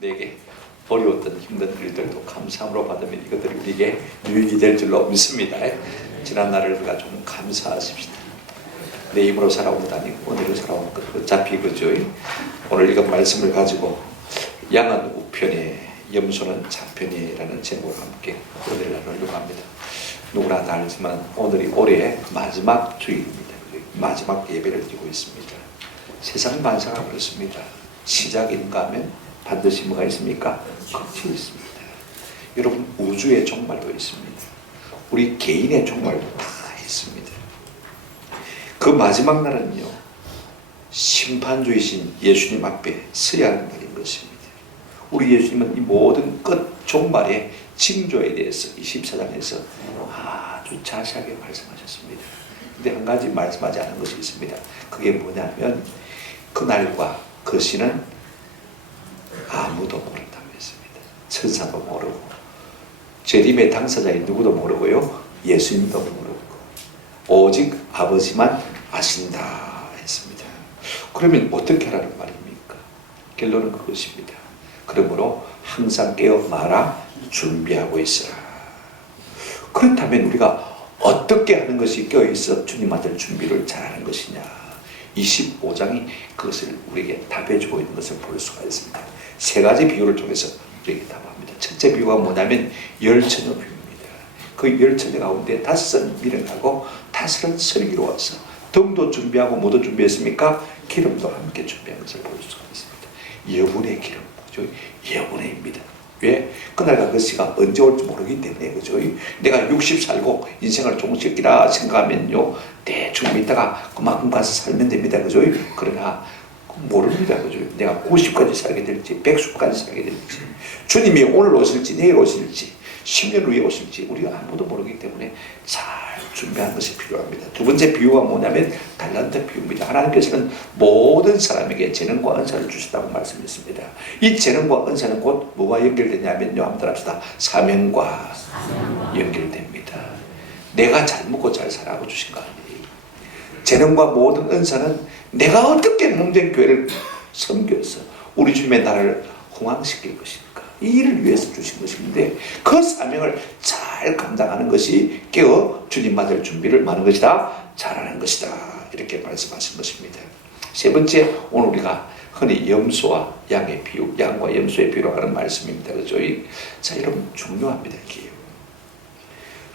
내게 어려웠던 힘든 일들도 감사함으로 받으면 이것들이 우리에게 유익이 될 줄로 믿습니다. 지난 날을 우리가 좀 감사하십시다. 내 힘으로 살아온 것 아니고 오늘로 살아온 것 어차피 그죠. 오늘 이것 말씀을 가지고 양은 우편에 염소는 좌편이라는 제목으로 함께 은혜를 나누려고 합니다. 누구나 다 알지만 오늘이 올해의 마지막 주일입니다. 마지막 예배를 드리고 있습니다. 세상 만사가 그렇습니다. 시작인가 하면 반드시 뭐가 있습니까? 끝이 있습니다. 여러분, 우주의 종말도 있습니다. 우리 개인의 종말도 다 있습니다. 그 마지막 날은요, 심판주이신 예수님 앞에 서야 하는 날인 것입니다. 우리 예수님은 이 모든 끝 종말의 징조에 대해서 24장에서 아주 자세하게 말씀하셨습니다. 근데 한 가지 말씀하지 않은 것이 있습니다. 그게 뭐냐면 그날과 그 시는 아무도 모른다고 했습니다. 천사도 모르고 재림의 당사자인 누구도 모르고요, 예수님도 모르고 오직 아버지만 아신다 했습니다. 그러면 어떻게 하라는 말입니까? 결론은 그것입니다. 그러므로 항상 깨어 말아 준비하고 있으라. 그렇다면 우리가 어떻게 하는 것이 깨어있어 주님 맞을 준비를 잘하는 것이냐, 25장이 그것을 우리에게 답해주고 있는 것을 볼 수가 있습니다. 세 가지 비유를 통해서 우리에게 답합니다. 첫째 비유가 뭐냐면 열처녀 비유입니다. 그 열처녀 가운데 5은 미련하고 5은 슬기로워서 등도 준비하고 뭐도 준비했습니까? 기름도 함께 준비한 것을 볼 수가 있습니다. 여분의 기름, 그죠? 여분의입니다. 왜? 그날과 그 시가 언제 올지 모르기 때문에, 그죠? 내가 60 살고 인생을 종식이라 생각하면요, 대충 믿다가 그만큼 가서 살면 됩니다. 그죠? 그러나 모릅니다. 그죠? 내가 90까지 살게 될지 100수까지 살게 될지, 주님이 오늘 오실지 내일 오실지 10년 후에 오실지 우리가 아무도 모르기 때문에 잘 준비하는 것이 필요합니다. 두 번째 비유가 뭐냐면 달란트 비유입니다. 하나님께서는 모든 사람에게 재능과 은사를 주셨다고 말씀했습니다. 이 재능과 은사는 곧 뭐와 연결되냐면요, 한번 합시다. 사명과 연결됩니다. 내가 잘 먹고 잘 살라고 주신 거 아니에요. 재능과 모든 은사는 내가 어떻게 문쟁교회를 섬겨서 우리 주님의 나라를 흥왕시킬 것인가, 이 일을 위해서 주신 것인데 그 사명을 잘 감당하는 것이 깨어 주님 맞을 준비를 많은 것이다, 잘하는 것이다, 이렇게 말씀하신 것입니다. 세 번째, 오늘 우리가 흔히 염소와 양의 비유, 양과 염소의 비유로 하는 말씀입니다. 그죠? 자, 여러분, 중요합니다. 이게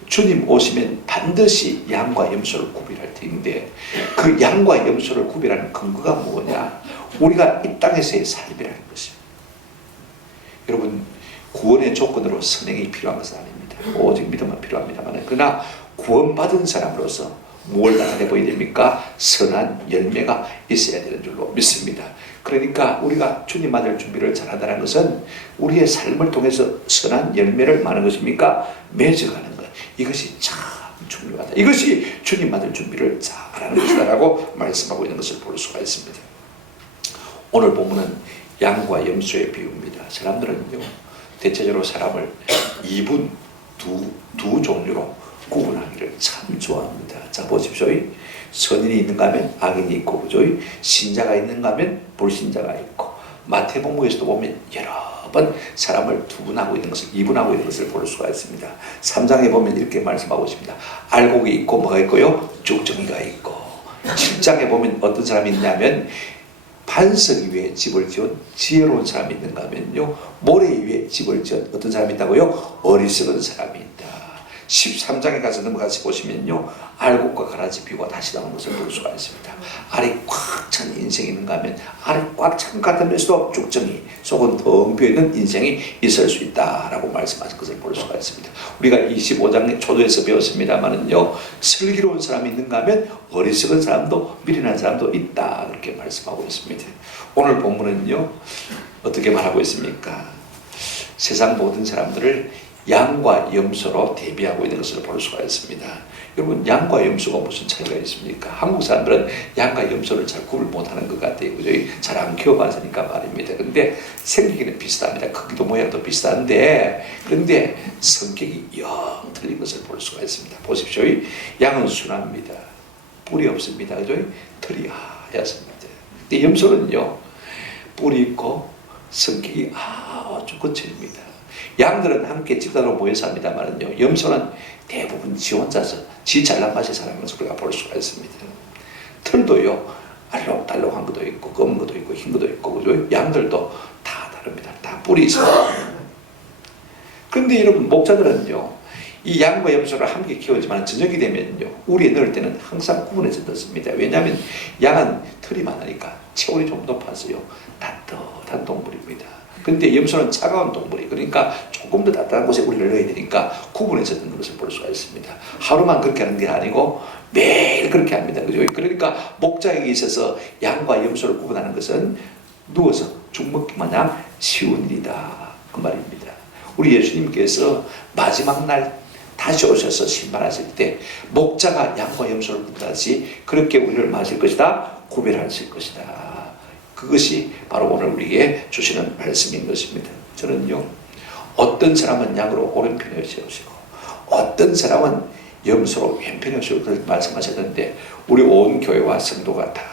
주님 오시면 반드시 양과 염소를 구별할 텐데 그 양과 염소를 구별하는 근거가 뭐냐? 우리가 이 땅에서의 삶이라는 것입니다. 여러분, 구원의 조건으로 선행이 필요한 것은 아닙니다. 오직 믿음만 필요합니다만, 그러나 구원받은 사람으로서 뭘 나타내고야 됩니까? 선한 열매가 있어야 되는 줄로 믿습니다. 그러니까 우리가 주님 만날 준비를 잘한다는 것은 우리의 삶을 통해서 선한 열매를 많은 것입니까? 맺어가는 것, 이것이 참 중요하다. 이것이 주님 만날 준비를 잘하는 것이다라고 말씀하고 있는 것을 볼 수가 있습니다. 오늘 본문은 양과 염소의 비유입니다. 사람들은요, 대체적으로 사람을 이분 두 종류로 구분하기를 참 좋아합니다. 자, 보십시오. 선인이 있는가 하면 악인이 있고, 그죠? 신자가 있는가 하면 불신자가 있고, 마태복음에서도 보면 여러 번 사람을 두분하고 있는 것을, 이분하고 있는 것을 볼 수가 있습니다. 3장에 보면 이렇게 말씀하고 있습니다. 알곡이 있고 뭐가 있고요? 쭉정이가 있고. 7장에 보면 어떤 사람이 있냐면 반석 위에 집을 지은 지혜로운 사람이 있는가 하면요, 모래 위에 집을 지은 어떤 사람이 있다고요? 어리석은 사람이 있다. 13장에 가서 넘어가서 보시면요, 알곡과 가라지 비유가 다시 나오는 것을 볼 수가 있습니다. 알이 꽉 찬 인생이 있는가 하면 알이 꽉 찬 것 같으면서도 쭉정이, 속은 텅 비어있는 인생이 있을 수 있다라고 말씀하신 것을 볼 수가 있습니다. 우리가 25장 초도에서 배웠습니다만은요, 슬기로운 사람이 있는가 하면 어리석은 사람도 미련한 사람도 있다, 그렇게 말씀하고 있습니다. 오늘 본문은요, 어떻게 말하고 있습니까? 세상 모든 사람들을 양과 염소로 대비하고 있는 것을 볼 수가 있습니다. 여러분, 양과 염소가 무슨 차이가 있습니까? 한국 사람들은 양과 염소를 잘 구분 못하는 것 같아요. 그죠? 잘 안 키워봤으니까 말입니다. 근데 생기기는 비슷합니다. 크기도 모양도 비슷한데, 그런데 성격이 영 틀린 것을 볼 수가 있습니다. 보십시오. 양은 순합니다. 뿔이 없습니다. 그죠? 털이 하얗습니다. 근데 염소는요, 뿔이 있고 성격이 아주 거칠입니다. 양들은 함께 집단으로 모여서 합니다만은요, 염소는 대부분 지 혼자서 지 잘난 맛에 사는 것을 우리가 볼 수가 있습니다. 털도요, 알록달록한 것도 있고 검은 것도 있고 흰 것도 있고, 그죠? 양들도 다 다릅니다. 다 뿔이 있습니다. 그런데 여러분, 목자들은요, 이 양과 염소를 함께 키우지만 저녁이 되면요, 우리에 넣을 때는 항상 구분해서 넣습니다. 왜냐하면 양은 털이 많으니까 체온이 좀 높아서요, 따뜻한 동물입니다. 그런데 염소는 차가운 동물이, 그러니까 조금 더 따뜻한 곳에 우리를 넣어야 되니까 구분해서 넣는 것을 볼 수가 있습니다. 하루만 그렇게 하는 게 아니고 매일 그렇게 합니다. 그죠? 그러니까 목자에게 있어서 양과 염소를 구분하는 것은 누워서 죽 먹기 마냥 쉬운 일이다, 그 말입니다. 우리 예수님께서 마지막 날 다시 오셔서 심판하실 때 목자가 양과 염소를 구분하듯이 그렇게 우리를 맞을 것이다, 구별하실 것이다. 그것이 바로 오늘 우리에게 주시는 말씀인 것입니다. 저는요, 어떤 사람은 양으로 오른편에 세우시고 어떤 사람은 염소로 왼편에 세우고 말씀하셨는데, 우리 온 교회와 성도가 다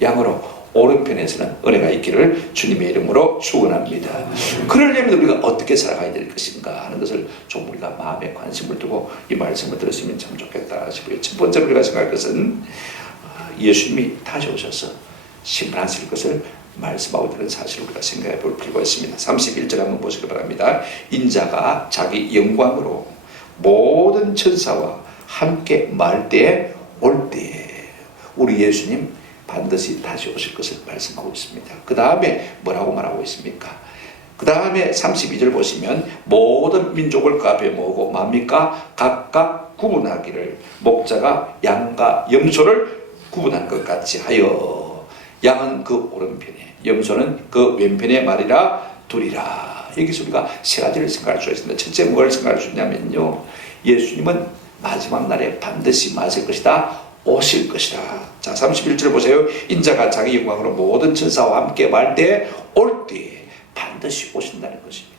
양으로 오른편에서는 은혜가 있기를 주님의 이름으로 축원합니다. 그러려면 우리가 어떻게 살아가야 될 것인가 하는 것을 좀 우리가 마음에 관심을 두고 이 말씀을 들으시면 참 좋겠다 싶어요. 첫 번째로 우리가 생각할 것은 예수님이 다시 오셔서 심판하실 것을 말씀하고 있는 사실을 우리가 생각해 볼 필요가 있습니다. 31절 한번 보시기 바랍니다. 인자가 자기 영광으로 모든 천사와 함께 말 때에 올 때에, 우리 예수님 반드시 다시 오실 것을 말씀하고 있습니다. 그 다음에 뭐라고 말하고 있습니까? 그 다음에 32절 보시면 모든 민족을 그 앞에 모으고 뭡니까? 각각 구분하기를, 목자가 양과 염소를 구분한 것 같이 하여, 양은 그 오른편에, 염소는 그 왼편에 말이라 두리라. 여기서 우리가 세 가지를 생각할 수 있습니다. 첫째, 뭘 생각할 수 있냐면요, 예수님은 마지막 날에 반드시 맞을 것이다, 오실 것이다. 자, 31절 보세요. 인자가 자기 영광으로 모든 천사와 함께 말 때 올 때에 반드시 오신다는 것입니다.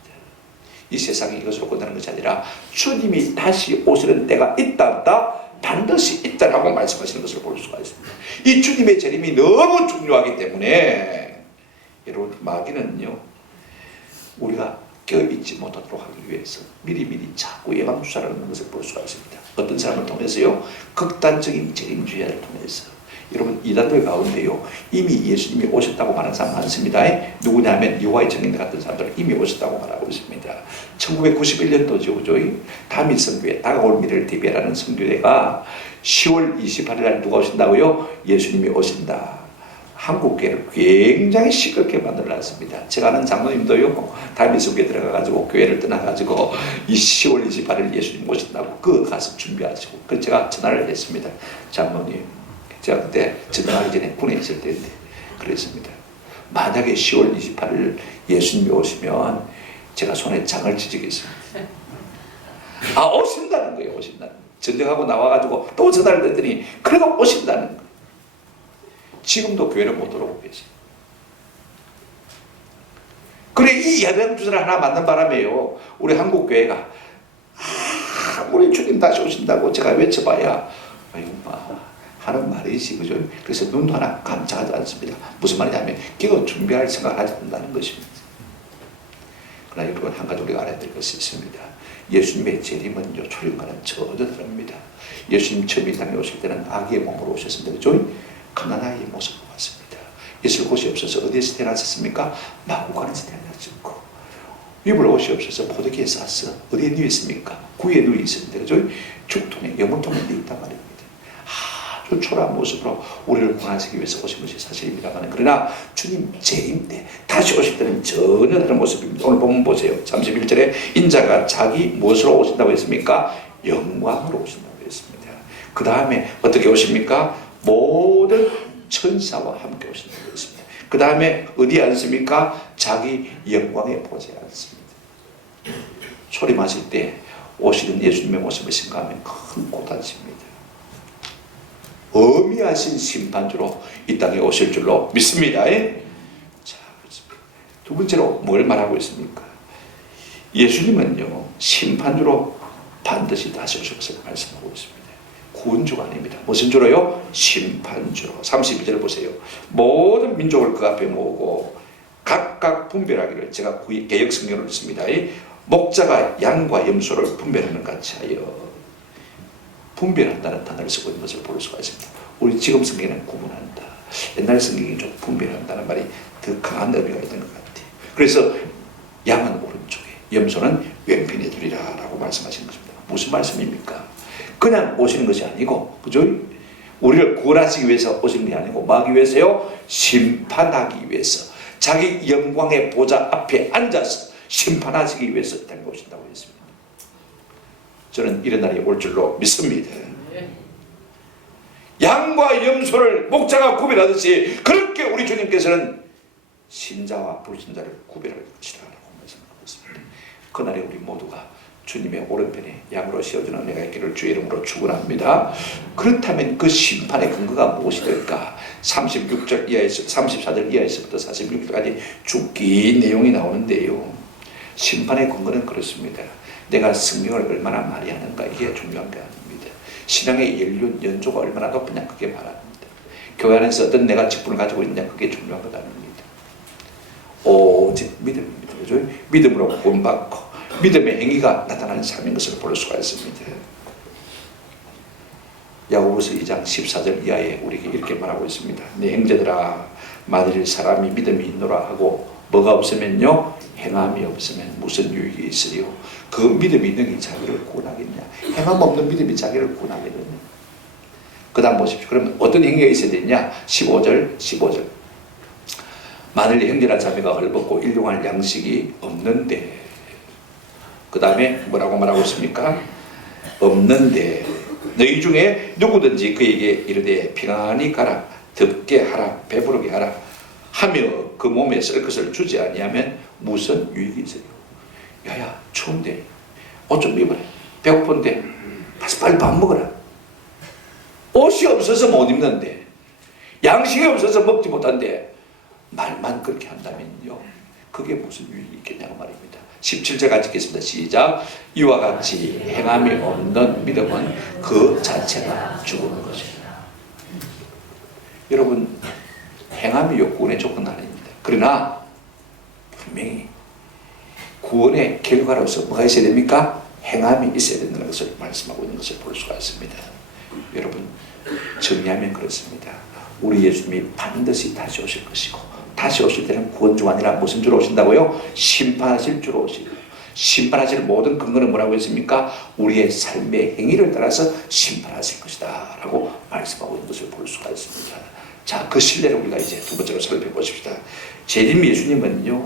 이 세상이 이것으로 끝나는 것이 아니라 주님이 다시 오시는 때가 있다 없다? 반드시 있다라고 말씀하시는 것을 볼 수가 있습니다. 이 주님의 재림이 너무 중요하기 때문에 여러분, 마귀는요, 우리가 껴있지 못하도록 하기 위해서 미리미리 자꾸 예방주사를 하는 것을 볼 수가 있습니다. 어떤 사람을 통해서요, 극단적인 재림주의자를 통해서, 여러분, 이단들 가운데요, 이미 예수님이 오셨다고 말하는 사람 많습니다. 누구냐면 여호와의 증인 같은 사람들 이미 오셨다고 말하고 있습니다. 1991년도죠, 그죠? 다민 선교회, 다가올 미래를 대비하라는 선교회가 10월 28일 날 누가 오신다고요? 예수님이 오신다. 한국교회를 굉장히 시끄럽게 만들어놨습니다. 제가 아는 장로님도요, 다민선교회 들어가가지고 교회를 떠나가지고 이 10월 28일 예수님 오신다고 그 가서 준비하시고, 그래서 제가 전화를 했습니다. 장로님, 제가 그때 전화하기 전에 군에 있을 때인데 그랬습니다. 만약에 10월 28일 예수님이 오시면 제가 손에 장을 지지겠습니다. 아, 오신다는 거예요. 오신다는 거예요. 전쟁하고 나와가지고 또 전화를 했더니 그래도 오신다는 거예요. 지금도 교회를 못 들어오고 계세요. 그래, 이 예방주사를 하나 만든 바람에요, 우리 한국교회가 우리 주님 다시 오신다고 제가 외쳐봐야 아이고 하는 말이지, 그죠? 그래서 눈도 하나 감싸지 않습니다. 무슨 말이냐면 기도 준비할 생각을 하지 않는다는 것입니다. 그러나 여러분, 한 가지 우리가 알아야 될 것이 있습니다. 예수님의 재림은요, 초림과는 전혀 다릅니다. 예수님 처음 이 땅에 오실 때는 아기의 몸으로 오셨습니다. 그죠? 가난아이의 모습을 봤습니다. 있을 곳이 없어서 어디에서 태어나셨습니까? 마구간에서 태어나셨고, 입을 옷이 없어서 포도기에 쌌어. 어디에 누웠습니까? 구에 누워 있습니다. 그죠? 죽통에, 영문통에 누워 있단 말입니다. 아주 초라한 모습으로 우리를 구원하시기 위해서 오신 것이 사실입니다만, 그러나 주님 재림 때, 다시 오실 때는 전혀 다른 모습입니다. 오늘 본문 보세요. 31절에 인자가 자기 무엇으로 오신다고 했습니까? 영광으로 오신다고 했습니다. 그 다음에 어떻게 오십니까? 모든 천사와 함께 오신다고 했습니다. 그 다음에 어디에 앉습니까? 자기 영광의 보좌에 앉습니다. 초림하실 때 오시는 예수님의 모습을 생각하면 큰 고단십니다. 어미하신 심판주로 이 땅에 오실 줄로 믿습니다. 자, 그렇습니다. 두 번째로 뭘 말하고 있습니까? 예수님은요, 심판주로 반드시 다시 오실 것을 말씀하고 있습니다. 구원주가 아닙니다. 무슨 주로요? 심판주로. 32절 보세요. 모든 민족을 그 앞에 모으고 각각 분별하기를 제가 개역 성경을 씁니다. 목자가 양과 염소를 분별하는 같이 하여 분별한다는 단어를 쓰고 있는 것을 볼 수가 있습니다. 우리 지금 성경에는 구분한다. 옛날 성경이 좀 분별한다는 말이 더 강한 의미가 있는 것 같아요. 그래서 양은 오른쪽에 염소는 왼편에 두리라 라고 말씀하신 것입니다. 무슨 말씀입니까? 그냥 오시는 것이 아니고, 그죠? 우리를 구원하시기 위해서 오시는 게 아니고 뭐 하기 위해서요? 심판하기 위해서, 자기 영광의 보좌 앞에 앉아서 심판하시기 위해서 이 땅에 오신다고 했습니다. 저는 이런 날이 올 줄로 믿습니다. 양과 염소를 목자가 구별하듯이 그렇게 우리 주님께서는 신자와 불신자를 구별할 것이다 라고 말씀하고 있습니다. 그날에 우리 모두가 주님의 오른편에 양으로 씌워주는 은혜가 있기를 주의 이름으로 축원합니다. 그렇다면 그 심판의 근거가 무엇이 될까? 36절 이하에서 34절 이하에서부터 46절까지 쭉 긴 내용이 나오는데요. 심판의 근거는 그렇습니다. 내가 성경을 얼마나 많이 하는가, 이게 중요한 게 아닙니다. 신앙의 연조가 얼마나 높으냐, 그게 말합니다. 교회 안에서 어떤 내가 직분을 가지고 있느냐, 그게 중요한 것 아닙니다. 오직 믿음입니다. 그죠? 믿음으로 구원받고 믿음의 행위가 나타나는 삶인 것을 볼 수가 있습니다. 야고보서 2장 14절 이하에 우리에게 이렇게 말하고 있습니다. 내 형제들아, 만일 사람이 믿음이 있노라 하고 뭐가 없으면요, 행함이 없으면 무슨 유익이 있으리요? 그 믿음이 있는 게 자기를 구원하겠냐? 행함 없는 믿음이 자기를 구원하겠느냐? 그 다음 보십시오. 그러면 어떤 행위가 있어야 되냐? 15절 만일 형제나 자매가 헐벗고 일용할 양식이 없는데, 그 다음에 뭐라고 말하고 있습니까? 없는데 너희 중에 누구든지 그에게 이르되 평안히 가라, 덥게 하라, 배부르게 하라 하며 그 몸에 쓸 것을 주지 아니하면 무슨 유익이 있어요? 야야, 추운데 옷 좀 입어라, 배고픈데 가서 빨리 밥 먹어라. 옷이 없어서 못 입는데, 양식이 없어서 먹지 못한데 말만 그렇게 한다면요, 그게 무슨 유익이 있겠냐고 말입니다. 17절 같이 읽겠습니다. 시작. 이와 같이 행함이 없는 믿음은 그 자체가 죽은 것이다. 여러분, 행함이 구원의 조건 아닙니다. 그러나 분명히 구원의 결과로서 뭐가 있어야 됩니까? 행함이 있어야 된다는 것을 말씀하고 있는 것을 볼 수가 있습니다. 여러분, 정리하면 그렇습니다. 우리 예수님이 반드시 다시 오실 것이고, 다시 오실 때는 구원주가 아니라 무슨 주로 오신다고요? 심판하실 주로 오시고, 심판하실 모든 근거는 뭐라고 했습니까? 우리의 삶의 행위를 따라서 심판하실 것이다 라고 말씀하고 있는 것을 볼 수가 있습니다. 자, 그 신뢰를 우리가 이제 두 번째로 살펴보십시다. 제림 예수님은요,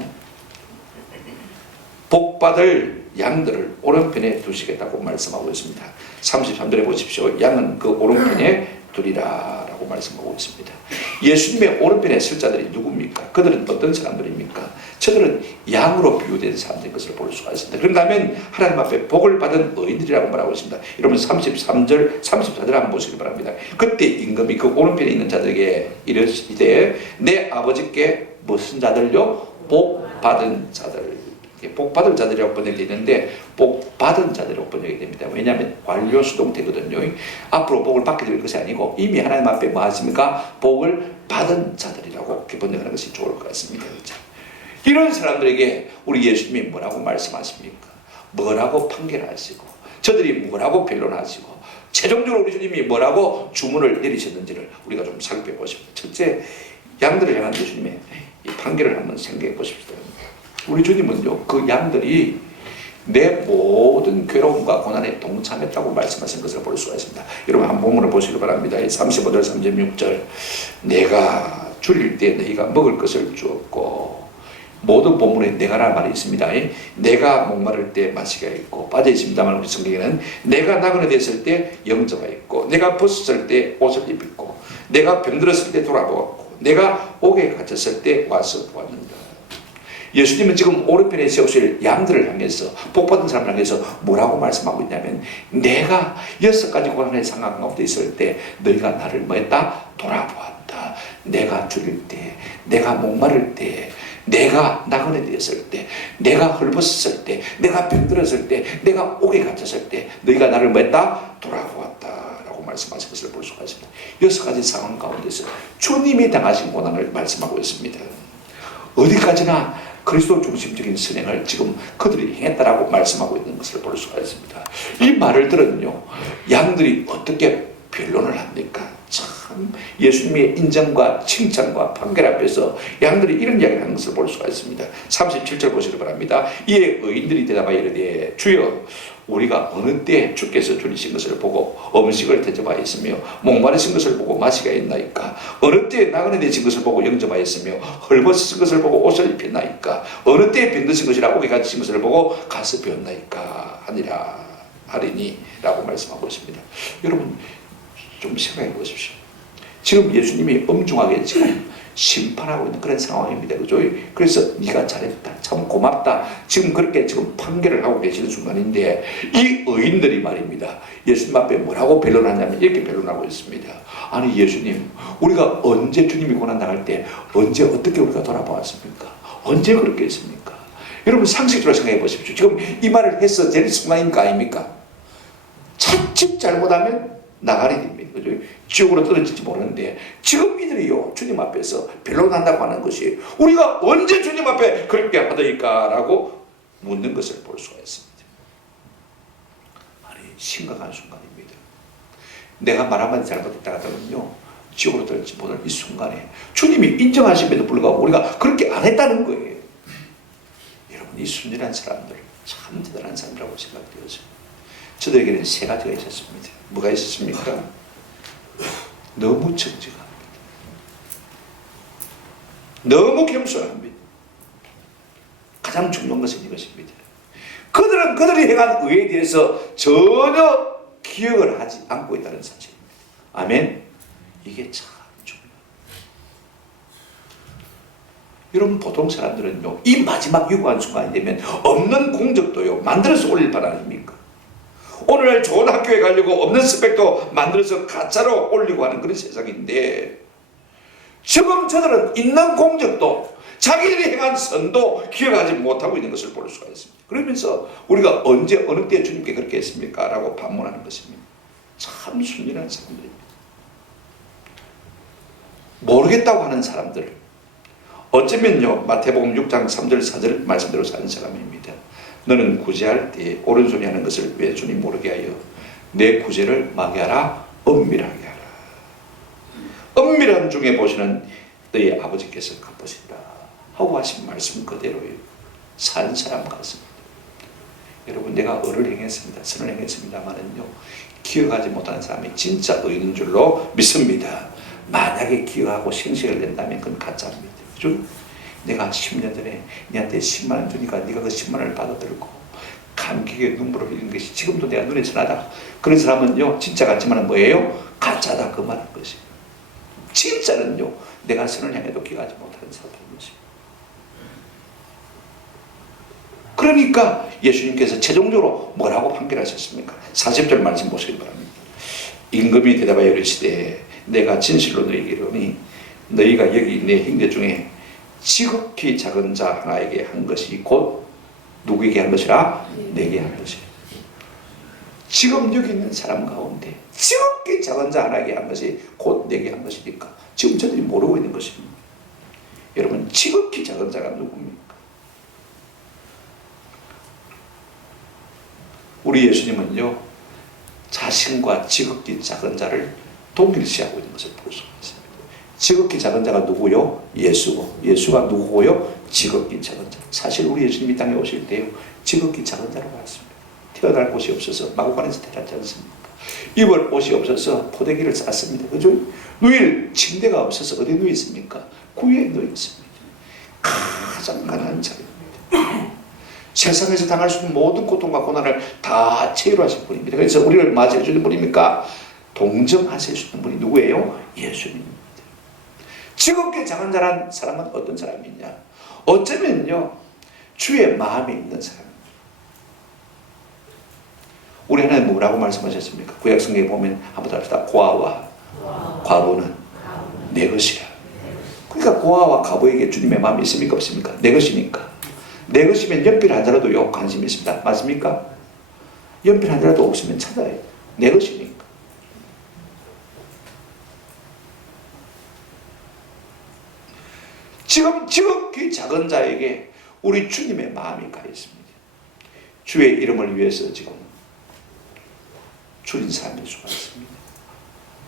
복받을 양들을 오른편에 두시겠다고 말씀하고 있습니다. 33절에 보십시오. 양은 그 오른편에 두리라 라고 말씀하고 있습니다. 예수님의 오른편에 설 자들이 누굽니까? 그들은 어떤 사람들입니까? 저들은 양으로 비유된 사람들인 것을 볼 수가 있습니다. 그런다면 하나님 앞에 복을 받은 의인들이라고 말하고 있습니다. 여러분 33절, 34절 한번 보시기 바랍니다. 그때 임금이 그 오른편에 있는 자들에게 이르시되 내 아버지께 무슨 자들요? 복 받은 자들. 복 받은 자들이라고 번역이 되는데 복 받은 자들이라고 번역이 됩니다. 왜냐하면 완료 수동태거든요. 앞으로 복을 받게 될 것이 아니고 이미 하나님 앞에 뭐 하십니까? 복을 받은 자들이라고 이렇게 번역하는 것이 좋을 것 같습니다. 이런 사람들에게 우리 예수님이 뭐라고 말씀하십니까? 뭐라고 판결하시고 저들이 뭐라고 변론하시고 최종적으로 우리 주님이 뭐라고 주문을 내리셨는지를 우리가 좀 살펴보십시오. 첫째, 양들을 향한 예수님의 이 판결을 한번 생각해 보십시오. 우리 주님은요, 그 양들이 내 모든 괴로움과 고난에 동참했다고 말씀하신 것을 볼 수가 있습니다. 여러분 한 본문을 보시기 바랍니다. 35절 36절 내가 줄일 때 너희가 먹을 것을 주었고, 모든 본문에 내가라는 말이 있습니다. 내가 목마를 때 마시가 있고, 빠져 있습니다만 우리 성경에는 내가 나그네 됐을 때 영저가 있고, 내가 벗었을 때 옷을 입고, 내가 병들었을 때 돌아보았고, 내가 옥에 갇혔을 때 와서 보았는다. 예수님은 지금 오른편에 세우실 양들을 향해서, 복받은 사람을 향해서 뭐라고 말씀하고 있냐면, 내가 6가지 고난의 상황 가운데 있을 때 너희가 나를 뭐 했다? 돌아보았다. 내가 죽일 때, 내가 목마를 때, 내가 나그네 되었을 때, 내가 헐벗었을 때, 내가 병들었을 때, 내가 옥에 갇혔을 때 너희가 나를 뭐 했다? 돌아보았다 라고 말씀하신 것을 볼 수가 있습니다. 6가지 상황 가운데서 주님이 당하신 고난을 말씀하고 있습니다. 어디까지나 그리스도 중심적인 선행을 지금 그들이 행했다라고 말씀하고 있는 것을 볼 수가 있습니다. 이 말을 들은요, 양들이 어떻게 변론을 합니까? 참 예수님의 인정과 칭찬과 판결 앞에서 양들이 이런 이야기를 하는 것을 볼 수가 있습니다. 37절 보시기 바랍니다. 이에 의인들이 대답하여 이르되 주여 우리가 어느 때 주께서 줄이신 것을 보고 음식을 대접하였으며 목마르신 것을 보고 마시게 했나이까? 어느 때 나그네 되신 것을 보고 영접하였으며 헐벗으신 것을 보고 옷을 입혔나이까? 어느 때 병드신 것이라 옥에 갇히신 것을 보고 가서 배웠나이까? 하리니 라고 말씀하고 있습니다. 여러분 좀 생각해 보십시오. 지금 예수님이 엄중하게 지금 심판하고 있는 그런 상황입니다. 그죠? 그래서 네가 잘했다. 참 고맙다. 지금 그렇게 지금 판결을 하고 계시는 순간인데 이 의인들이 말입니다. 예수님 앞에 뭐라고 변론하냐면 이렇게 변론하고 있습니다. 아니 예수님, 우리가 언제 주님이 고난당할 때 언제 어떻게 우리가 돌아보았습니까? 언제 그렇게 했습니까? 여러분 상식적으로 생각해 보십시오. 지금 이 말을 해서 될 순간인 거 아닙니까? 차츰 잘못하면 나가리 됩니다. 그죠? 지옥으로 떨어질지 모르는데 지금 이들이요 주님 앞에서 변론한다고 하는 것이 우리가 언제 주님 앞에 그렇게 하더니까 라고 묻는 것을 볼 수가 있습니다. 아니 심각한 순간입니다. 내가 말 한마디 잘못했다 하더군요 지옥으로 떨어질지 못할 이 순간에 주님이 인정하심에도 불구하고 우리가 그렇게 안 했다는 거예요. 여러분 이 순진한 사람들 참 대단한 사람이라고 생각되어집니다. 저들에게는 세 가지가 있었습니다. 뭐가 있었습니까? 너무 정직합니다. 너무 겸손합니다. 가장 중요한 것은 이것입니다. 그들은 그들이 행한 의에 대해서 전혀 기억을 하지 않고 있다는 사실입니다. 아멘. 이게 참 중요합니다. 여러분 보통 사람들은요 이 마지막 유구한 순간이 되면 없는 공적도요 만들어서 올릴 판 아닙니까? 오늘 좋은 학교에 가려고 없는 스펙도 만들어서 가짜로 올리고 하는 그런 세상인데 지금 저들은 있는 공적도 자기들이 행한 선도 기억하지 못하고 있는 것을 볼 수가 있습니다. 그러면서 우리가 언제 어느 때 주님께 그렇게 했습니까? 라고 반문하는 것입니다. 참 순진한 사람들입니다. 모르겠다고 하는 사람들 어쩌면요 마태복음 6장 3절 4절 말씀대로 사는 사람입니다. 너는 구제할 때 오른손이 하는 것을 왜 주니 모르게 하여 내 구제를 마게 하라 은밀하게 하라. 은밀한 중에 보시는 너희 아버지께서 갚으신다 하고 하신 말씀 그대로예요. 산 사람 같습니다. 여러분 내가 의를 행했습니다. 선을 행했습니다만은요 기억하지 못하는 사람이 진짜 의인인 줄로 믿습니다. 만약에 기억하고 생식을 낸다면 그건 가짜입니다. 그죠? 내가 10년 전에 니한테 10만 원 주니까 네가 그 10만 원을 받아들고 감격에 눈물을 흘리는 것이 지금도 내가 눈에 선하다. 그런 사람은요 진짜 같지만 뭐예요? 가짜다 그 말인 것이에요. 진짜는요 내가 선을 향해도 기억하지 못하는 사람인 것입니다. 그러니까 예수님께서 최종적으로 뭐라고 판결하셨습니까? 40절 말씀 보시기 바랍니다. 임금이 대답하여 이르시되 내가 진실로 너희에게 이르노니 너희가 여기 내 형제 중에 지극히 작은 자 하나에게 한 것이 곧 누구에게 한 것이라? 내게 한 것이라. 지금 여기 있는 사람 가운데 지극히 작은 자 하나에게 한 것이 곧 내게 한 것이니까 지금 저들이 모르고 있는 것입니다. 여러분 지극히 작은 자가 누굽니까? 우리 예수님은요 자신과 지극히 작은 자를 동일시하고 있는 것을 볼 수가 있습니다. 지극히 작은 자가 누구요? 예수고 예수가 누구고요? 지극히 작은 자. 사실 우리 예수님이 땅에 오실 때요 지극히 작은 자로 왔습니다. 태어날 곳이 없어서 마구간에서 태어났지 않습니까? 입을 옷이 없어서 포대기를 쌌습니다. 그죠? 누일 침대가 없어서 어디 누워 있습니까? 구유에 누워 있습니다. 가장 가난한 자입니다. 세상에서 당할 수 있는 모든 고통과 고난을 다 체류하신 분입니다. 그래서 우리를 맞이해 주는 분입니까? 동정하실 수 있는 분이 누구예요? 예수님입니다. 지극히 작은 자란 사람은 어떤 사람이냐? 어쩌면요 주의 마음에 있는 사람입니다. 우리 하나님 뭐라고 말씀하셨습니까? 구약 성경에 보면 한번 합시다. 고아와 과부는 내 것이라. 그러니까 고아와 과부에게 주님의 마음이 있습니까? 없습니까? 내 것이니까. 내 것이면 연필 한 자라도 관심이 있습니다. 맞습니까? 연필 한 자라도 없으면 찾아요. 내 것이니까. 지금 지극히 작은 자에게 우리 주님의 마음이 가 있습니다. 주의 이름을 위해서 지금 줄인 사람일 수가 있습니다.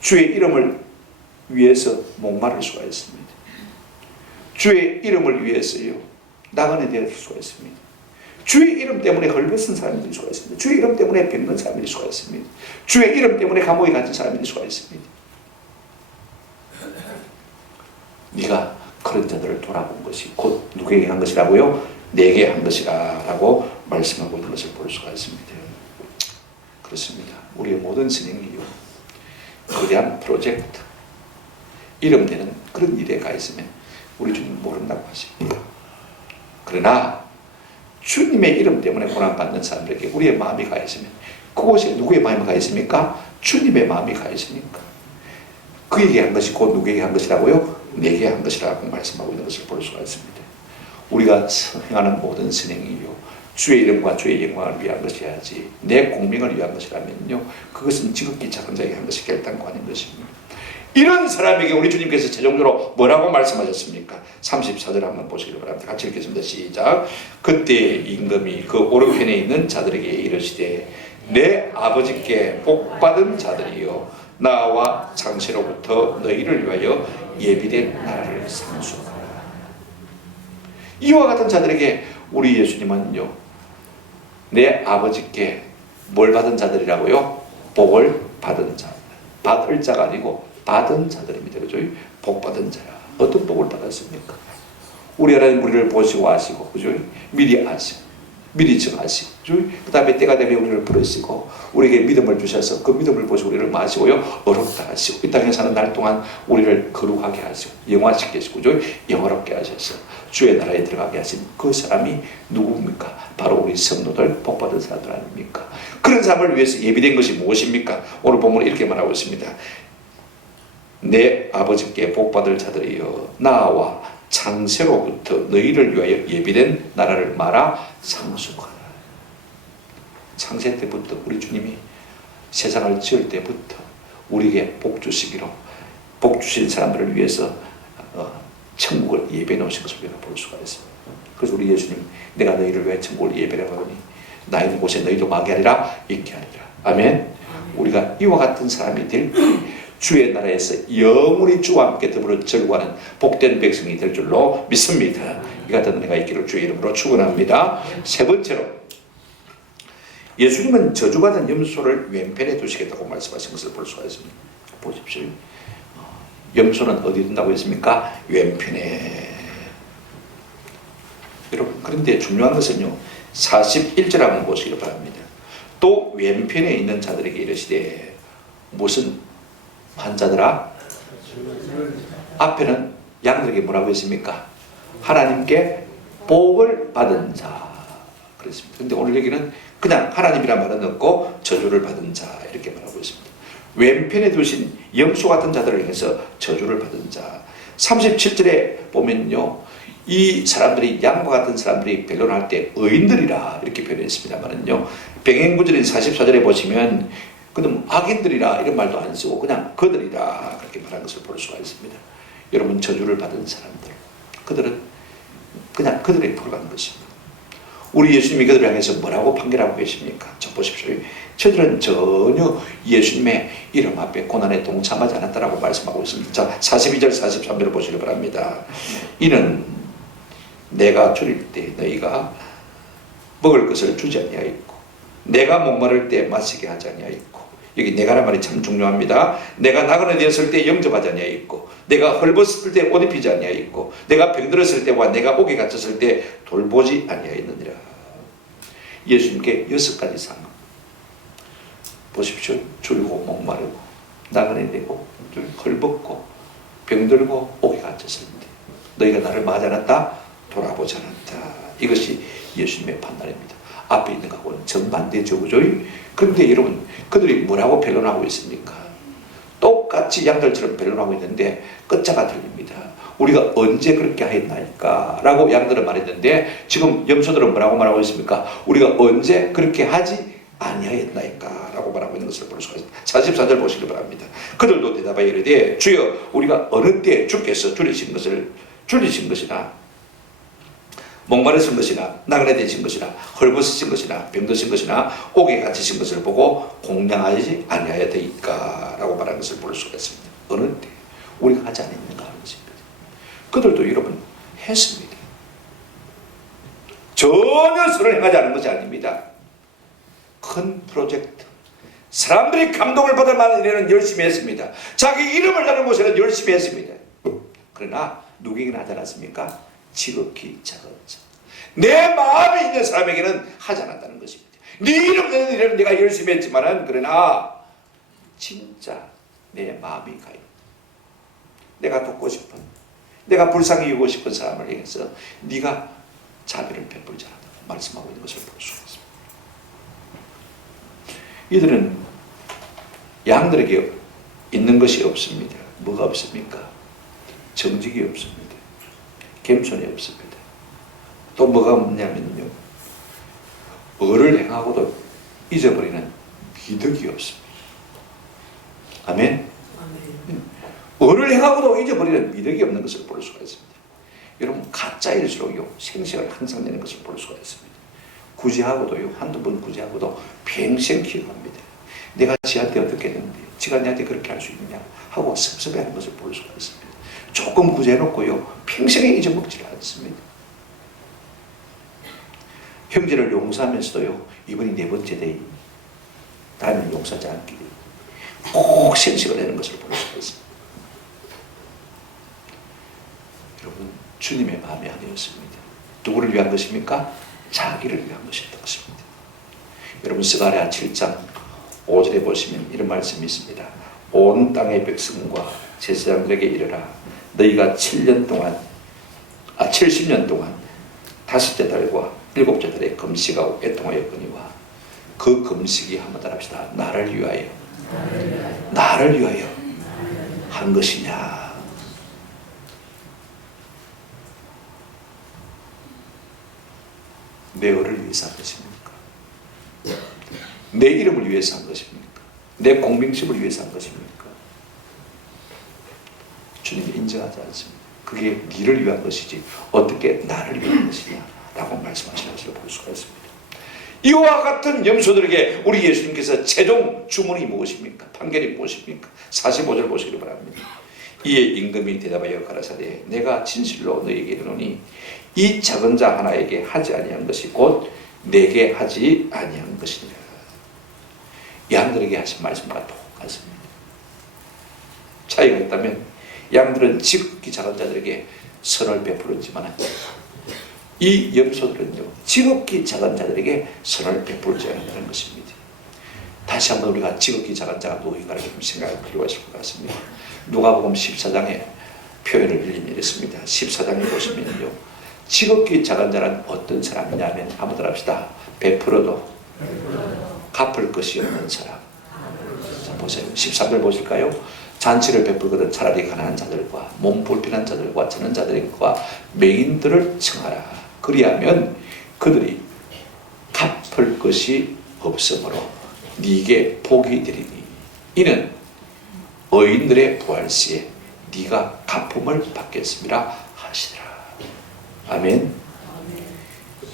주의 이름을 위해서 목마를 수가 있습니다. 주의 이름을 위해서요 나그네 될 수가 있습니다. 주의 이름 때문에 헐벗은 사람이 될 수가 있습니다. 주의 이름 때문에 병든 사람이 될 수가 있습니다. 주의 이름 때문에 감옥에 갇힌 사람이 될 수가 있습니다. 네가 그런 자들을 돌아본 것이 곧 누구에게 한 것이라고요? 내게 한 것이라 라고 말씀하고 있는 것을 볼 수가 있습니다. 그렇습니다. 우리의 모든 진행이요 거대한 프로젝트 이름되는 그런 일에 가 있으면 우리 주님 모른다고 하십니다. 그러나 주님의 이름 때문에 고난받는 사람들에게 우리의 마음이 가 있으면 그곳에 누구의 마음이 가 있습니까? 주님의 마음이 가 있으니까 그에게 한 것이 곧 누구에게 한 것이라고요? 내게 한 것이라고 말씀하고 있는 것을 볼 수가 있습니다. 우리가 행하는 모든 선행이요 주의 이름과 주의 영광을 위한 것이야지 내 공명을 위한 것이라면요 그것은 지극히 작은 자에게 한 것이 결단코 아닌 것입니다. 이런 사람에게 우리 주님께서 최종적으로 뭐라고 말씀하셨습니까? 34절 한번 보시기 바랍니다. 같이 읽겠습니다. 시작. 그때 임금이 그 오른편에 있는 자들에게 이르시되 내 아버지께 복받은 자들이여 나와 창세로부터 너희를 위하여 예비된 나라를 상수하라. 이와 같은 자들에게 우리 예수님은요 내 아버지께 뭘 받은 자들이라고요? 복을 받은 자. 받을 자가 아니고 받은 자들입니다. 그죠? 복 받은 자야. 어떤 복을 받았습니까? 우리 하나님 우리를 보시고 아시고, 그죠? 미리 아시고, 미리 정하시고, 그죠? 그 다음에 때가 되면 우리를 부르시고, 우리에게 믿음을 주셔서 그 믿음을 보시고 우리를 마시고요, 어렵다 하시고, 이 땅에 사는 날 동안 우리를 거룩하게 하시고, 영화시게 하시고, 그죠? 영화롭게 하셔서 주의 나라에 들어가게 하신 그 사람이 누구입니까? 바로 우리 성도들, 복 받은 사람들 아닙니까? 그런 사람을 위해서 예비된 것이 무엇입니까? 오늘 본문은 이렇게 말하고 있습니다. 내 아버지께 복받을 자들이여 나와 창세로부터 너희를 위하여 예비된 나라를 말아 상속하라. 창세 때부터 우리 주님이 세상을 지을 때부터 우리에게 복 주시기로 복 주신 사람들을 위해서 천국을 예배해 놓으신 것을 우리가 볼 수가 있습니다. 그래서 우리 예수님 내가 너희를 위해 천국을 예배하고 하니 나 있는 곳에 너희도 막이 아니라 있게 하리라. 아멘. 우리가 이와 같은 사람이 될 주의 나라에서 영원히 주와 함께 더불어 절구하는 복된 백성이 될 줄로 믿습니다. 이 같은 은혜가 있기를 주의 이름으로 축원합니다. 세 번째로 예수님은 저주받은 염소를 왼편에 두시겠다고 말씀하신 것을 볼 수가 있습니다. 보십시오. 염소는 어디 둔다고 했습니까? 왼편에. 여러분 그런데 중요한 것은요 41절 한번 보시기 바랍니다. 또 왼편에 있는 자들에게 이르시되 무슨 환자들아? 앞에는 양들에게 뭐라고 했습니까? 하나님께 복을 받은 자 그랬습니다. 근데 오늘 여기는 그냥 하나님이란 말은 없고 저주를 받은 자 이렇게 말하고 있습니다. 왼편에 두신 염소 같은 자들을 해서 저주를 받은 자. 37절에 보면요 이 사람들이 양과 같은 사람들이 변론할 때 의인들이라 이렇게 표현했습니다만은요 병행구절인 44절에 보시면 그럼 악인들이라 이런 말도 안 쓰고 그냥 그들이라 그렇게 말한 것을 볼 수가 있습니다. 여러분 저주를 받은 사람들 그들은 그냥 그들에 불과한 것입니다. 우리 예수님이 그들을 향해서 뭐라고 판결하고 계십니까? 저 보십시오. 저들은 전혀 예수님의 이름 앞에 고난에 동참하지 않았다라고 말씀하고 있습니다. 자 42절 43절을 보시기 바랍니다. 이는 내가 줄일 때 너희가 먹을 것을 주지 아니하였고 내가 목마를 때 마시게 하지 아니하였고 여기 내가란 말이 참 중요합니다. 내가 나그네 되었을 때 영접하지 아니하였고 내가 헐벗을 때 옷 입히지 아니하였고 내가 병들었을 때와 내가 옥에 갇혔을 때 돌보지 아니하였느니라. 예수님께 6가지 상황 보십시오. 줄고 목마르고 나그네 되고 헐벗고 병들고 옥에 갇혔을 때 너희가 나를 맞지 않았다? 돌아보지 않았다. 이것이 예수님의 판단입니다. 앞에 있는 것하고는 정반대죠. 그죠? 그런데 여러분 그들이 뭐라고 변론하고 있습니까? 똑같이 양들처럼 변론하고 있는데 끝자가 틀립니다. 우리가 언제 그렇게 했나이까? 라고 양들은 말했는데 지금 염소들은 뭐라고 말하고 있습니까? 우리가 언제 그렇게 하지 아니하였나이까? 라고 말하고 있는 것을 볼 수가 있습니다. 44절 보시기 바랍니다. 그들도 대답하여 이르되 주여 우리가 어느 때 주께서 줄이신 것을 줄이신 것이나 목마르신 것이나 나그네 되신 것이나 헐벗으신 것이나 병드신 것이나 옥에 갇히신 것을 보고 공양하지 아니하여 되있까라고 말하는 것을 볼 수가 있습니다. 어느 때 우리가 하지 않았는가 하는 것입니다. 그들도 여러분 했습니다. 전혀 선을 행하지 않은 것이 아닙니다. 큰 프로젝트, 사람들이 감동을 받을 만한 일에는 열심히 했습니다. 자기 이름을 나는 곳에는 열심히 했습니다. 그러나 누구에게는 하지 않았습니까? 지극히 작은 자, 내 마음이 있는 사람에게는 하지 않았다는 것입니다. 네 이름 내는 일에는 내가 열심히 했지만은 그러나 진짜 내 마음이 가요. 내가 돕고 싶은, 내가 불쌍히 여기고 싶은 사람을 향해서 네가 자비를 베풀지 않았다고 말씀하고 있는 것을 볼 수가 있습니다. 이들은 양들에게 있는 것이 없습니다. 뭐가 없습니까? 정직이 없습니다. 겸손이 없습니다. 또 뭐가 없냐면요, 을을 행하고도 잊어버리는 미덕이 없습니다. 아멘. 을을 행하고도 잊어버리는 미덕이 없는 것을 볼 수가 있습니다. 여러분, 가짜일수록요 생색을 항상 내는 것을 볼 수가 있습니다. 구제하고도요, 한두 번 구제하고도 평생 기억합니다. 내가 지한테 어떻게 했는데 지가 내한테 그렇게 할 수 있느냐 하고 섭섭해하는 것을 볼 수가 있습니다. 조금 구제해놓고요 평생에 잊어먹지를 않습니다. 형제를 용서하면서도요, 이번이 4번째 데이, 다음에는 용서하지 않기 꼭 생색을 내는 것을 볼 수가 있습니다. 여러분, 주님의 마음이 아니었습니다. 누구를 위한 것입니까? 자기를 위한 것이었던 것입니다. 여러분, 스가랴 7장 5절에 보시면 이런 말씀이 있습니다. 온 땅의 백성과 제사장들에게 이르라. 너희가 70년 동안 5째 달과 7째 달에 금식하고 애통하였거니와 그 금식이 한번 합시다. 나를 위하여 한 것이냐. 내 을을 위해서 한 것입니까? 내 이름을 위해서 한 것입니까? 내 공명심을 위해서 한 것입니까? 주님이 인정하지 않습니다. 그게 네를 위한 것이지 어떻게 나를 위한 것이냐 라고 말씀하시는 것을 볼 수가 있습니다. 이와 같은 염소들에게 우리 예수님께서 최종 주문이 무엇입니까? 판결이 무엇입니까? 45절 보시기를 바랍니다. 이에 임금이 대답하여 가라사대 내가 진실로 너희에게 이르노니 이 작은 자 하나에게 하지 아니한 것이 곧 내게 하지 아니한 것이니라. 양들에게 하신 말씀과 똑같습니다. 차이가 있다면 양들은 지극히 작은 자들에게 선을 베풀었지만 이 염소들은요 지극히 작은 자들에게 선을 베풀지 않는다는 것입니다. 다시 한번 우리가 지극히 작은 자가 누구인가를 좀 생각할 필요가 있을 것 같습니다. 누가복음 14장의 표현을 빌리면 이렇습니다. 14장에 보시면요 지극히 작은 자는 어떤 사람이냐면 한번 합시다. 베풀어도 갚을 것이 없는 사람. 자, 보세요. 13절 보실까요? 잔치를 베풀거든 차라리 가난한 자들과 몸 불편한 자들과 저는 자들과 맹인들을 청하라. 그리하면 그들이 갚을 것이 없으므로 네게 복이 되리니 이는 의인들의 부활시에 네가 갚음을 받겠습니다 하시더라. 아멘.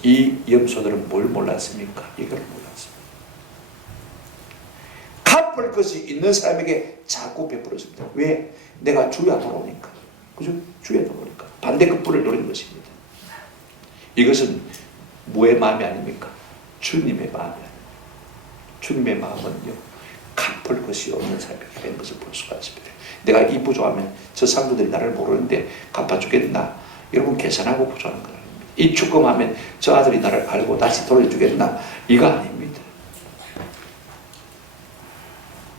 이 염소들은 뭘 몰랐습니까? 이걸 몰랐습니다. 갚을 것이 있는 사람에게 자꾸 베풀었습니다. 왜? 내가 주야 돌아오니까. 그죠? 주야 돌아오니까. 반대급부를 노리는 것입니다. 이것은 뭐의 마음이 아닙니까? 주님의 마음이 아닙니다. 주님의 마음은요 갚을 것이 없는 사람에게 된 것을 볼 수가 있습니다. 내가 이 부조하면 저 사람들이 나를 모르는데 갚아주겠나? 여러분 계산하고 부조하는 거 아닙니다. 이 축금하면 저 아들이 나를 알고 다시 돌려주겠나? 이거 아닙니다.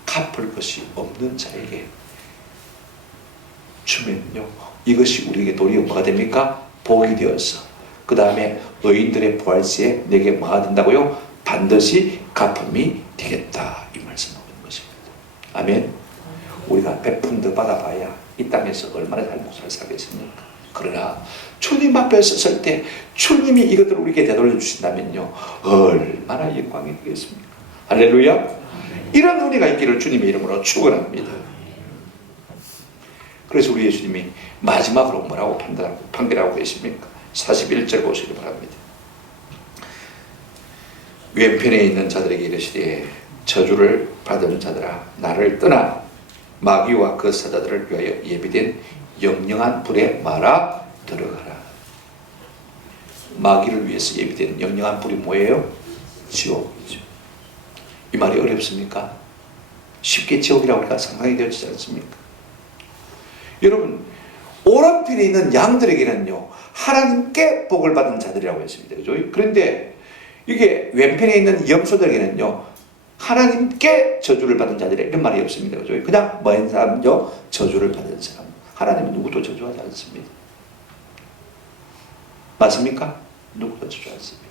갚을 것이 없는 자에게 주면요 이것이 우리에게 도리어 뭐가 됩니까? 복이 되어서 그 다음에 의인들의 부활시에 내게 뭐가 된다고요? 반드시 갚음이 되겠다 이 말씀하고 있는 것입니다. 아멘. 우리가 베푼 더 받아봐야 이 땅에서 얼마나 잘 목사를 살겠습니까? 그러나 주님 앞에 섰을 때 주님이 이것들을 우리에게 되돌려 주신다면요 얼마나 영광이 되겠습니까? 할렐루야. 이런 은혜가 있기를 주님의 이름으로 축원합니다. 그래서 우리 예수님이 마지막으로 뭐라고 판결하고 계십니까? 41절 보시기 바랍니다. 왼편에 있는 자들에게 이르시되 저주를 받은 자들아 나를 떠나 마귀와 그 사자들을 위하여 예비된 영영한 불에 말아 들어가라. 마귀를 위해서 예비된 영영한 불이 뭐예요? 지옥이죠. 이 말이 어렵습니까? 쉽게 지옥이라고 우리가 상상이 되지 않습니까? 여러분, 오른편에 있는 양들에게는요 하나님께 복을 받은 자들이라고 했습니다. 그죠? 그런데 이게 왼편에 있는 염소들에게는요 하나님께 저주를 받은 자들이 이런 말이 없습니다. 그죠? 그냥 뭐한 사람요? 저주를 받은 사람. 하나님은 누구도 저주하지 않습니다. 맞습니까? 누구도 저주하지 않습니다.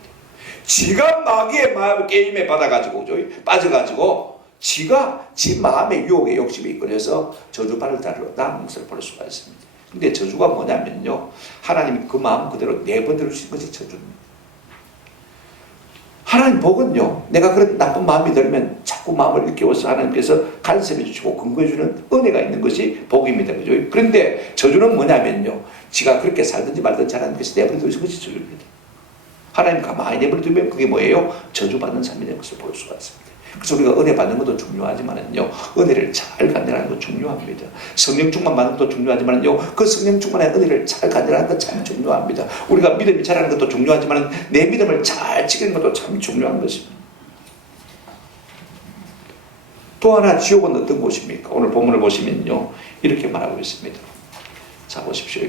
지가 마귀의 게임에 빠져가지고 지가 지 마음의 유혹에 욕심에 이끌려서 저주받을 자로 나은 것을 볼 수가 있습니다. 근데 저주가 뭐냐면요 하나님이 그 마음 그대로 내버려 두신 것이 저주입니다. 하나님 복은요 내가 그런 나쁜 마음이 들면 자꾸 마음을 일깨워서 하나님께서 간섭해 주시고 근거해 주는 은혜가 있는 것이 복입니다. 그죠? 그런데 저주는 뭐냐면요 지가 그렇게 살든지 말든지 하나님께서 내버려 두신 것이 저주입니다. 하나님 가만히 내버려 두면 그게 뭐예요? 저주받는 삶이 되는 것을 볼 수가 있습니다. 그래서 우리가 은혜 받는 것도 중요하지만요 은혜를 잘 간절하는 것도 중요합니다. 성령 충만 받는 것도 중요하지만요 그 성령 충만의 은혜를 잘 간절하는 것 참 중요합니다. 우리가 믿음이 자라는 것도 중요하지만 내 믿음을 잘 지키는 것도 참 중요한 것입니다. 또 하나 지옥은 어떤 곳입니까? 오늘 본문을 보시면요 이렇게 말하고 있습니다. 자 보십시오.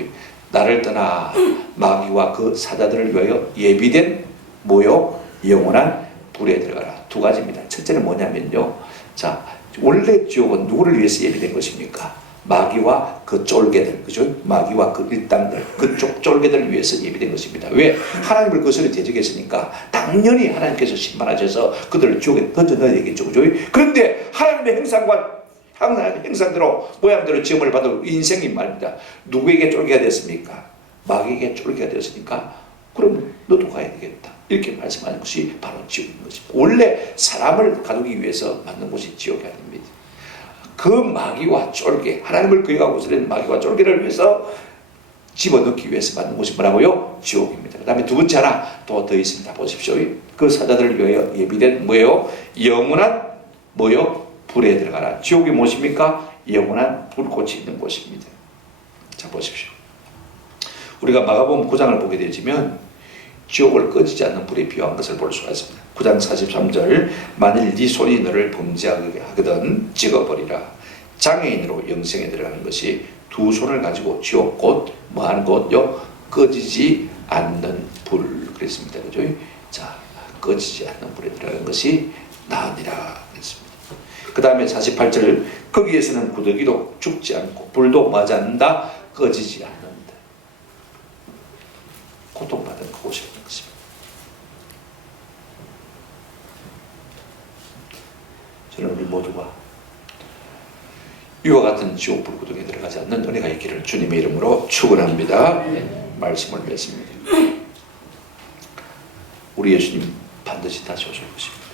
나를 떠나 마귀와 그 사자들을 위하여 예비된 뭐요? 영원한 불에 들어가라. 두 가지입니다. 첫째는 뭐냐면요. 자, 원래 지옥은 누구를 위해서 예비된 것입니까? 마귀와 그 쫄개들, 그죠? 마귀와 그 일당들, 그쪽 쫄개들을 위해서 예비된 것입니다. 왜? 하나님을 거스려 대적했으니까 당연히 하나님께서 심판하셔서 그들을 지옥에 던져 넣어야 되겠죠, 그죠? 그런데 하나님의 형상대로 모양대로 지음을 받은 인생이 말입니다. 누구에게 쫄개가 됐습니까? 마귀에게 쫄개가 되었으니까 그럼 너도 가야 되겠다. 이렇게 말씀하는 것이 바로 지옥인 것입니다. 원래 사람을 가두기 위해서 만든 곳이 지옥이 아닙니다. 그 마귀와 쫄개, 하나님을 거역하고 있는 마귀와 쫄개를 위해서 집어넣기 위해서 만든 곳이 뭐라고요? 지옥입니다. 그 다음에 두 번째 하나 또 더 있습니다. 보십시오. 그 사자들을 위하여 예비된 뭐예요? 영원한 뭐요? 불에 들어가라. 지옥이 무엇입니까? 영원한 불꽃이 있는 곳입니다. 자 보십시오. 우리가 마가복음 9장을 보게 되지만 지옥을 꺼지지 않는 불에 비유한 것을 볼 수가 있습니다. 9장 43절 만일 네 손이 너를 범죄하게 하거든 찍어버리라. 장애인으로 영생에 들어가는 것이 두 손을 가지고 지옥 곧 뭐하는 곳요? 꺼지지 않는 불 그랬습니다. 그죠? 자 꺼지지 않는 불에 들어가는 것이 나으니라 그랬습니다. 그 다음에 48절 거기에서는 구더기도 죽지 않고 불도 맞지 않는다 꺼지지 않는다. 고통받은 그곳이 있는 것입니다. 저는 우리 모두가 이와 같은 지옥 불구덩이에 들어가지 않는 은혜가 있기를 주님의 이름으로 축원합니다. 말씀을 맺습니다. 우리 예수님 반드시 다시 오실 것입니다.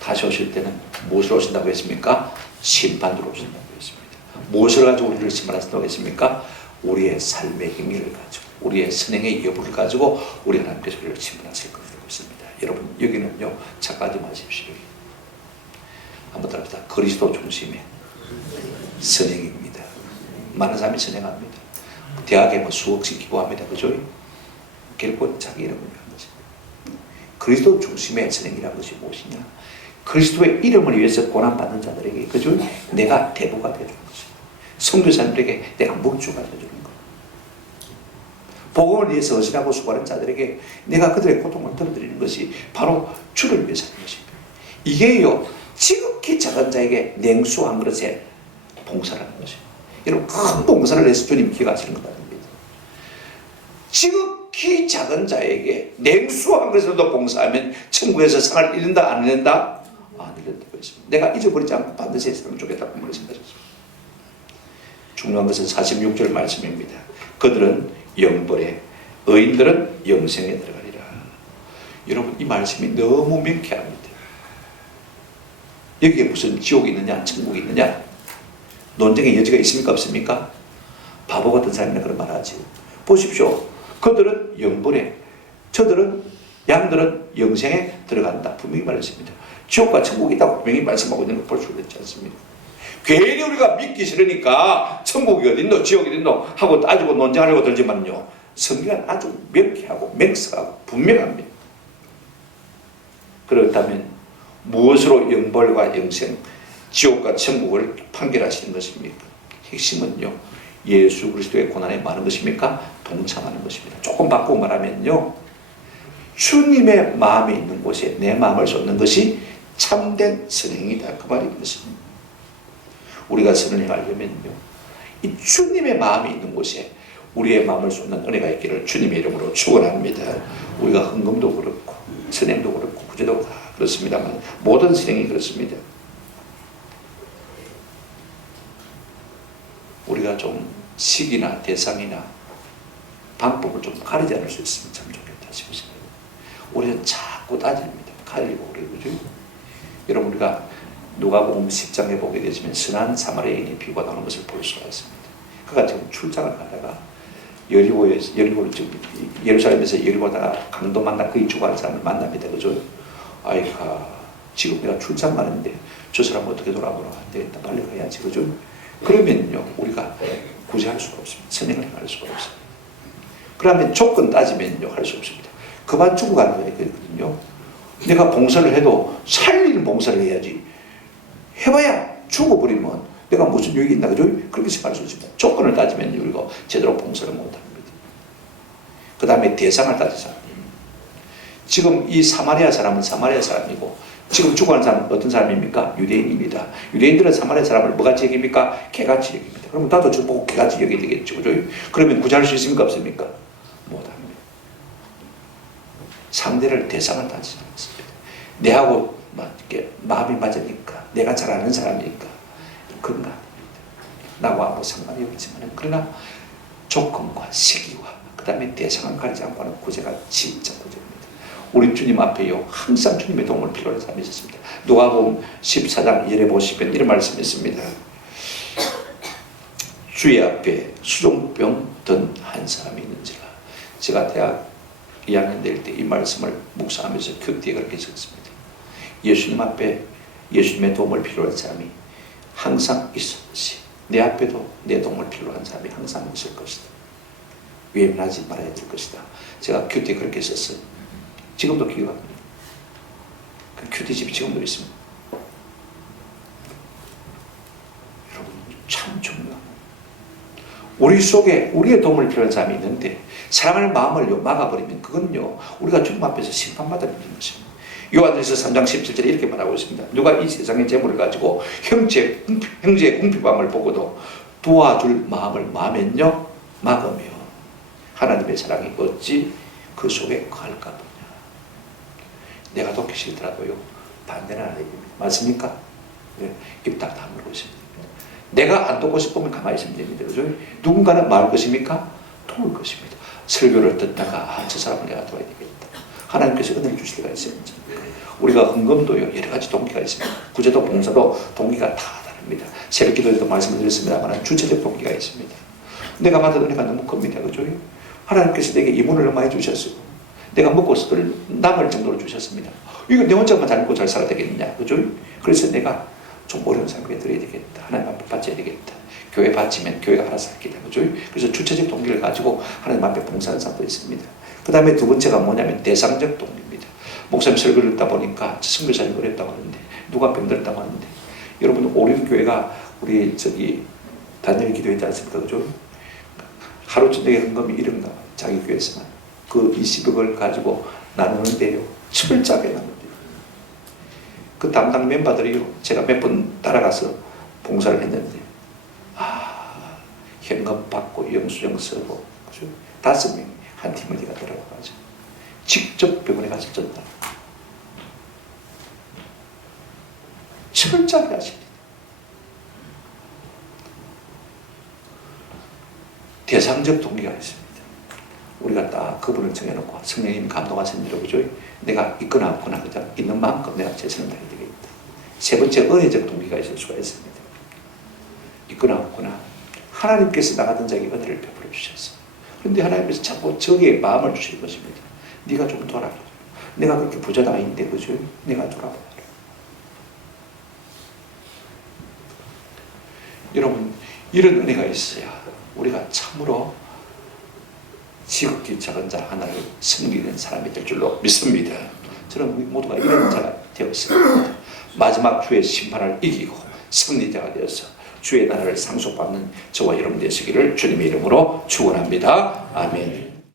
다시 오실 때는 무엇으로 오신다고 했습니까? 심판으로 오신다고 했습니다. 무엇을 가지고 우리를 심판하신다고 했습니까? 우리의 삶의 행위를 가지고 우리의 선행의 여부를 가지고 우리 하나님께서 우리를 심판하실 것을 알고 있습니다. 여러분 여기는요 착각하지 마십시오. 한번 따라합시다. 그리스도 중심의 선행입니다. 많은 사람이 선행합니다. 대학에 뭐 수억씩 기부합니다. 그죠? 결국 자기 이름을 위한 것입니다. 그리스도 중심의 선행이라는 것이 무엇이냐? 그리스도의 이름을 위해서 고난받는 자들에게 그죠? 내가 대부가 되어주는 것입니다. 선교사님들에게 내가 물주가 되어주는 것입니다. 복음을 위해서 헌신하고 수고하는 자들에게 내가 그들의 고통을 덜어드리는 것이 바로 주를 위해서 하는 것입니다. 이게요 지극히 작은 자에게 냉수 한 그릇에 봉사를 하는 것입니다. 여러분 큰 봉사를 해서 주님 기억하시는 것 아닙니다. 지극히 작은 자에게 냉수 한 그릇에도 봉사하면 천국에서 상을 잃는다 안 잃는다? 안 잃는다고 했습니다. 내가 잊어버리지 않고 반드시 상을 주겠다고 말씀하셨습니다. 중요한 것은 46절 말씀입니다. 그들은 영벌에 의인들은 영생에 들어가리라. 여러분 이 말씀이 너무 명쾌합니다. 여기에 무슨 지옥이 있느냐 천국이 있느냐 논쟁의 여지가 있습니까 없습니까? 바보 같은 사람이라 그런 말 하지. 보십시오. 그들은 영분에, 저들은, 양들은 영생에 들어간다. 분명히 말했습니다. 지옥과 천국이 있다고 분명히 말씀하고 있는 걸 볼 수가 있지 않습니까? 괜히 우리가 믿기 싫으니까 천국이 어딨노 지옥이 어딨노 하고 따지고 논쟁하려고 들지만요, 성경은 아주 명쾌하고 맹석하고 분명합니다. 그렇다면 무엇으로 영벌과 영생, 지옥과 천국을 판결하시는 것입니까? 핵심은요, 예수 그리스도의 고난에 많은 것입니까? 동참하는 것입니다. 조금 바꾸고 말하면요, 주님의 마음에 있는 곳에 내 마음을 쏟는 것이 참된 선행이다, 그 말인 것입니다. 우리가 선을 행하려면요, 이 주님의 마음이 있는 곳에 우리의 마음을 쏟는 은혜가 있기를 주님의 이름으로 축원합니다. 우리가 헌금도 그렇고 선행도 그렇고 구제도 다 그렇습니다만 모든 선행이 그렇습니다. 우리가 좀 시기나 대상이나 방법을 좀 가리지 않을 수 있으면 참 좋겠다 싶습니다. 우리는 자꾸 따집니다. 가리고 그래요, 그죠? 여러분, 우리가 누가복음 10장에 보게 되시면 선한 사마리아인의 비유가 나오는 것을 볼 수가 있습니다. 그가 지금 출장을 가다가 예루살렘에서 여리고다가 강도 만나 거기 죽어가는 사람을 만납니다. 그죠? 아이가 지금 내가 출장 가는데 저 사람 어떻게 돌아보러 안 되겠다. 빨리 가야지. 그죠? 그러면요, 우리가 구제할 수가 없습니다. 선행을 할 수가 없습니다. 그러면 조건 따지면요, 할 수 없습니다. 그만 죽어가는 거예요. 그거든요. 내가 봉사를 해도 살리는 봉사를 해야지. 해봐야 죽어버리면 내가 무슨 유익이 있나, 그죠? 그렇게 생각할 수 있습니다. 조건을 따지면 우리가 제대로 봉사를 못합니다. 그 다음에 대상을 따지자. 지금 이 사마리아 사람은 사마리아 사람이고, 지금 죽어가는 사람은 어떤 사람입니까? 유대인입니다. 유대인들은 사마리아 사람을 뭐같이 여깁니까? 개같이 여깁니다. 그러면 나도 저 보고 개같이 여겨야 되겠죠, 그죠? 그러면 구제할 수 있습니까? 없습니까? 못합니다. 상대를, 대상을 따지지 않습니다. 내하고 마음이 맞으니까, 내가 잘 아는 사람이니까 그런 거 아닙니다. 나와 아무 상관이 없지만, 그러나 조건과 시기와 그 다음에 대상을 가리지 않고 하는 구제가 진짜 구제입니다. 우리 주님 앞에요, 항상 주님의 도움을 필요로 사람이 있었습니다. 누가복음 14장 2절에 보시면 이런 말씀이 있습니다. 주의 앞에 수종병 든 한 사람이 있는지라. 제가 대학 2학년 될 때 이 말씀을 묵상하면서 큐티에 그렇게 적었습니다. 예수님 앞에 예수님의 도움을 필요로 한 사람이 항상 있었지. 내 앞에도 내 도움을 필요로 한 사람이 항상 있을 것이다. 외면하지 말아야 될 것이다. 제가 큐티에 그렇게 썼어요. 지금도 기억합니다. 그 큐티집이 지금도 있습니다. 여러분, 참 중요합니다. 우리 속에 우리의 도움을 필요한 사람이 있는데 사랑하는 마음을 막아버리면 그건요, 우리가 주님 앞에서 심판받아야 되는 것입니다. 요한일서 3장 17절에 이렇게 말하고 있습니다. 누가 이 세상의 재물을 가지고 형제의 궁핍함을 보고도 도와줄 마음을 마면요, 막으며 하나님의 사랑이 어찌 그 속에 거할까 보냐. 내가 돕기 싫더라도요, 반대는 안 해줍니다. 맞습니까? 네, 입 딱 다물고 있습니다. 내가 안 돕고 싶으면 가만히 있으면 됩니다. 그죠? 누군가는 말할 것입니까? 도울 것입니다. 설교를 듣다가 저 사람을 내가 도와야 되겠다. 하나님께서 은혜를 주실 때가 있습니다. 우리가 헌금도요, 여러 가지 동기가 있습니다. 구제도 봉사도 동기가 다 다릅니다. 새벽 기도에도 말씀을 드렸습니다만 주체적 동기가 있습니다. 내가 받은 은혜가 너무 큽니다. 그죠? 하나님께서 내게 이 문을 많이 주셨어요. 내가 먹고 남을 정도로 주셨습니다. 이거 내 혼자만 잘 먹고 잘 살아야 되겠느냐, 그죠? 그래서 내가 좀 어려운 사람에게 드려야 되겠다. 하나님 앞에 바쳐야 되겠다. 교회 바치면 교회가 알아서 하겠다, 그죠? 그래서 주체적 동기를 가지고 하나님 앞에 봉사하는 사람도 있습니다. 그 다음에 두 번째가 뭐냐면 대상적 동기입니다. 목사님 설교를 듣다 보니까 선교사님 어렵다고 하는데, 누가 병들었다고 하는데, 여러분 오륜교회가 우리 단일 기도했지 않습니까, 그죠? 하루 저녁에 헌금이 이런가, 자기 교회에서만 그 20억을 가지고 나누는데요, 철저하게 나누는데요. 그 담당 멤버들이요, 제가 몇 번 따라가서 봉사를 했는데, 현금 받고 영수증 쓰고, 그죠? 5명이 한 팀을 어디 가더라고 가지고 직접 병원에 가서 전달. 철저하게 하십니다. 대상적 동기가 있습니다. 우리가 딱 그분을 정해놓고 성령님이 감동하신 대로, 그죠? 내가 있거나 없거나 그냥 있는 만큼 내가 최선을 다해야 되겠다. 세 번째, 은혜적 동기가 있을 수가 있습니다. 있거나 없거나 하나님께서 나 같은 자에게 은혜를 베풀어 주셨어. 그런데 하나님께서 자꾸 저기에 마음을 주시는 것입니다. 네가 좀 돌아라. 내가 그렇게 부자도 아닌데 그죠? 내가 돌아라. 여러분, 이런 은혜가 있어야 우리가 참으로 지극히 작은 자 하나를 섬기는 사람이 될 줄로 믿습니다. 저는 우리 모두가 이런 자가 되었습니다. 마지막 주의 심판을 이기고 승리자가 되어서 주의 나라를 상속받는 저와 여러분 되시기를 주님의 이름으로 축원합니다. 아멘.